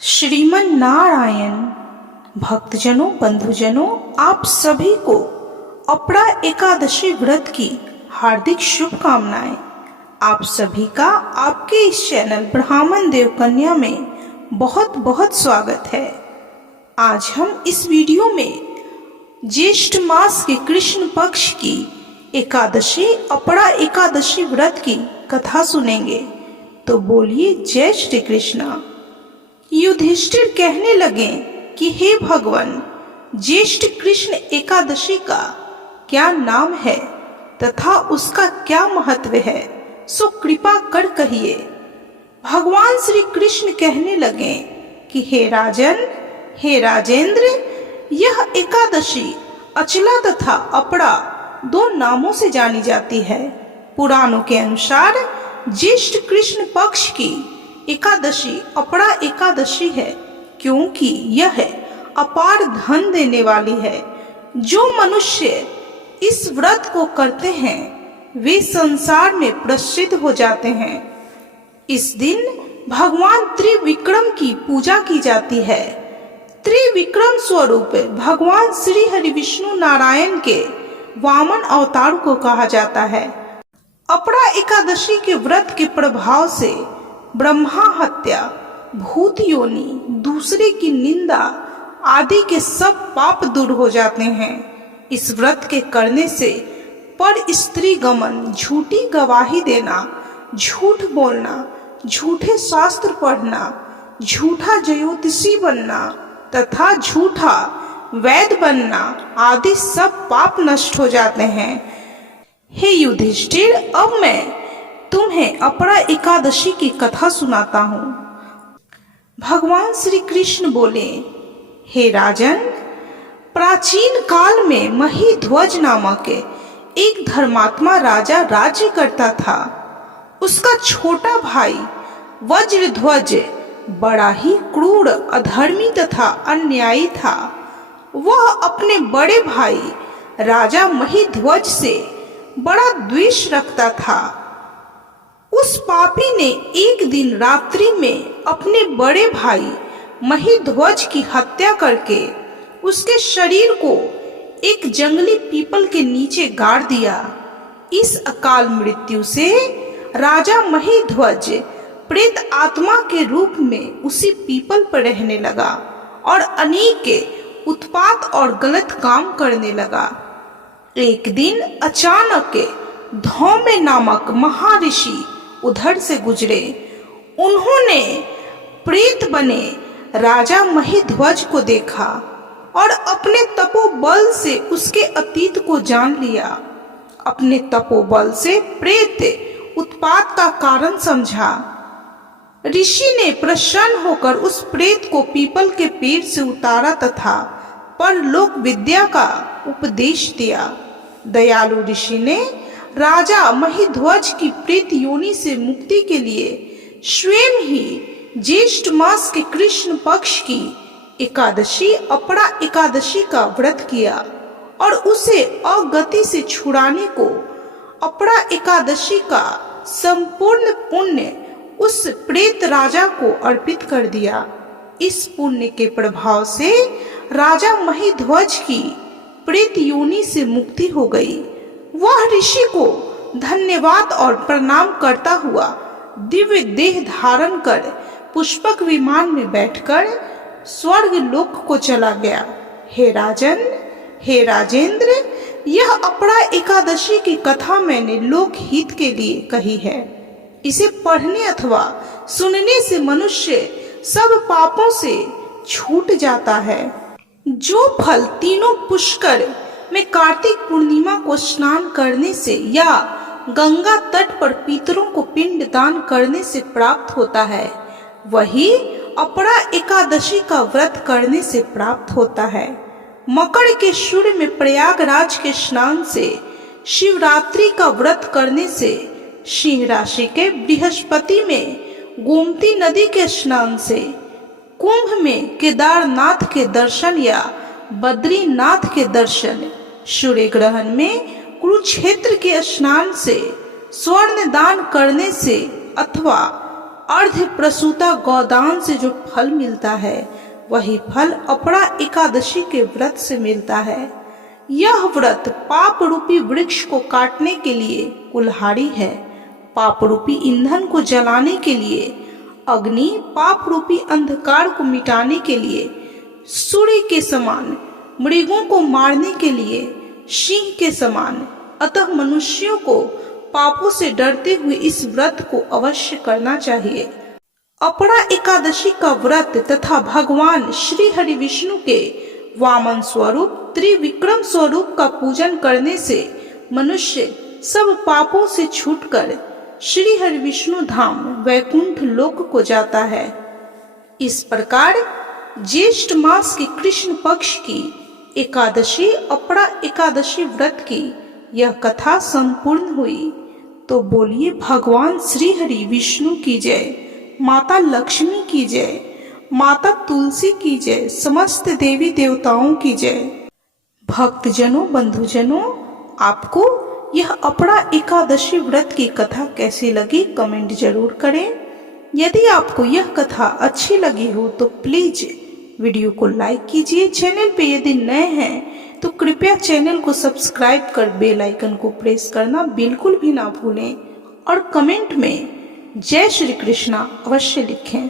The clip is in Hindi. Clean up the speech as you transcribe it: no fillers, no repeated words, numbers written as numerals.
श्रीमन नारायण भक्तजनों बंधुजनों, आप सभी को अपरा एकादशी व्रत की हार्दिक शुभकामनाएं। आप सभी का आपके इस चैनल ब्राह्मण देव कन्या में बहुत बहुत स्वागत है। आज हम इस वीडियो में ज्येष्ठ मास के कृष्ण पक्ष की एकादशी अपरा एकादशी व्रत की कथा सुनेंगे। तो बोलिए जय श्री कृष्णा। युधिष्ठिर कहने लगे कि हे भगवान, ज्येष्ठ कृष्ण एकादशी का क्या नाम है तथा उसका क्या महत्व है, सो कृपा कर कहिए। भगवान श्री कृष्ण कहने लगे कि हे राजन, हे राजेंद्र, यह एकादशी अचला तथा अपरा दो नामों से जानी जाती है। पुराणों के अनुसार ज्येष्ठ कृष्ण पक्ष की एकादशी अपरा एकादशी है, क्योंकि यह अपार धन देने वाली है। जो मनुष्य इस व्रत को करते हैं वे संसार में प्रसिद्ध हो जाते हैं। इस दिन भगवान त्रिविक्रम की पूजा की जाती है। त्रिविक्रम स्वरूप भगवान श्री हरि विष्णु नारायण के वामन अवतार को कहा जाता है। अपरा एकादशी के व्रत के प्रभाव से ब्रह्मा हत्या, भूत योनि, दूसरे की निंदा आदि के सब पाप दूर हो जाते हैं। इस व्रत के करने से पर स्त्री गमन, झूठी गवाही देना, झूठ बोलना, झूठे शास्त्र पढ़ना, झूठा ज्योतिषी बनना तथा झूठा वैद्य बनना आदि सब पाप नष्ट हो जाते हैं। हे युधिष्ठिर, अब मैं तुम्हें अपरा एकादशी की कथा सुनाता हूँ। भगवान श्री कृष्ण बोले, हे राजन, प्राचीन काल में महीध्वज नामक एक धर्मात्मा राजा राज्य करता था। उसका छोटा भाई वज्रध्वज बड़ा ही क्रूर, अधर्मी तथा अन्यायी था। वह अपने बड़े भाई राजा महीध्वज से बड़ा द्वेष रखता था। उस पापी ने एक दिन रात्रि में अपने बड़े भाई महीध्वज की हत्या करके उसके शरीर को एक जंगली पीपल के नीचे गाड़ दिया। इस अकाल मृत्यु से राजा महीध्वज प्रेत आत्मा के रूप में उसी पीपल पर रहने लगा और अनेक उत्पात और गलत काम करने लगा। एक दिन अचानक धौम्य नामक महर्षि उधर से गुजरे। उन्होंने प्रेत बने राजा महीध्वज को देखा और अपने तपोबल से उसके अतीत को जान लिया। अपने तपोबल से प्रेत उत्पात का कारण समझा। ऋषि ने प्रसन्न होकर उस प्रेत को पीपल के पेड़ से उतारा तथा परलोक विद्या का उपदेश दिया। दयालु ऋषि ने राजा महीध्वज की प्रेत योनि से मुक्ति के लिए स्वयं ही ज्येष्ठ मास के कृष्ण पक्ष की एकादशी अपरा एकादशी का व्रत किया और उसे अगति से छुड़ाने को अपरा एकादशी का संपूर्ण पुण्य उस प्रेत राजा को अर्पित कर दिया। इस पुण्य के प्रभाव से राजा महीध्वज की प्रेत योनि से मुक्ति हो गई। वह ऋषि को धन्यवाद और प्रणाम करता हुआ दिव्य देह धारण कर पुष्पक विमान में बैठकर स्वर्ग लोक को चला गया। हे राजन, हे राजेंद्र, यह अपरा एकादशी की कथा मैंने लोक हित के लिए कही है। इसे पढ़ने अथवा सुनने से मनुष्य सब पापों से छूट जाता है। जो फल तीनों पुष्कर में कार्तिक पूर्णिमा को स्नान करने से या गंगा तट पर पितरों को पिंड दान करने से प्राप्त होता है, वही अपरा एकादशी का व्रत करने से प्राप्त होता है। मकर के सूर्य में प्रयागराज के स्नान से, शिवरात्रि का व्रत करने से, सिंह राशि के बृहस्पति में गोमती नदी के स्नान से, कुंभ में केदारनाथ के दर्शन या बद्रीनाथ के दर्शन, सूर्य ग्रहण में कुरुक्षेत्र के स्नान से, स्वर्ण दान करने से अथवा अर्ध प्रसूता गोदान से जो फल मिलता है वही फल अपरा एकादशी के व्रत से मिलता है। यह व्रत पाप रूपी वृक्ष को काटने के लिए कुल्हाड़ी है, पाप रूपी ईंधन को जलाने के लिए अग्नि, पाप रूपी अंधकार को मिटाने के लिए सूर्य के समान, मृगों को मारने के लिए सिंह के समान। अतः मनुष्यों को पापों से डरते हुए इस व्रत को अवश्य करना चाहिए। अपरा एकादशी का व्रत तथा भगवान श्री हरि विष्णु के वामन स्वरूप त्रिविक्रम स्वरूप का पूजन करने से मनुष्य सब पापों से छूटकर श्री हरि विष्णु धाम वैकुंठ लोक को जाता है। इस प्रकार ज्येष्ठ मास के कृष्ण पक्ष की एकादशी अपरा एकादशी व्रत की यह कथा संपूर्ण हुई। तो बोलिए भगवान श्री हरि विष्णु की जय, माता लक्ष्मी की जय, माता तुलसी की जय, समस्त देवी देवताओं की जय। भक्तजनों, बंधुजनों, आपको यह अपरा एकादशी व्रत की कथा कैसी लगी कमेंट जरूर करें। यदि आपको यह कथा अच्छी लगी हो तो प्लीज वीडियो को लाइक कीजिए। चैनल पे यदि नए हैं तो कृपया चैनल को सब्सक्राइब कर बेल आइकन को प्रेस करना बिल्कुल भी ना भूलें और कमेंट में जय श्री कृष्णा अवश्य लिखें।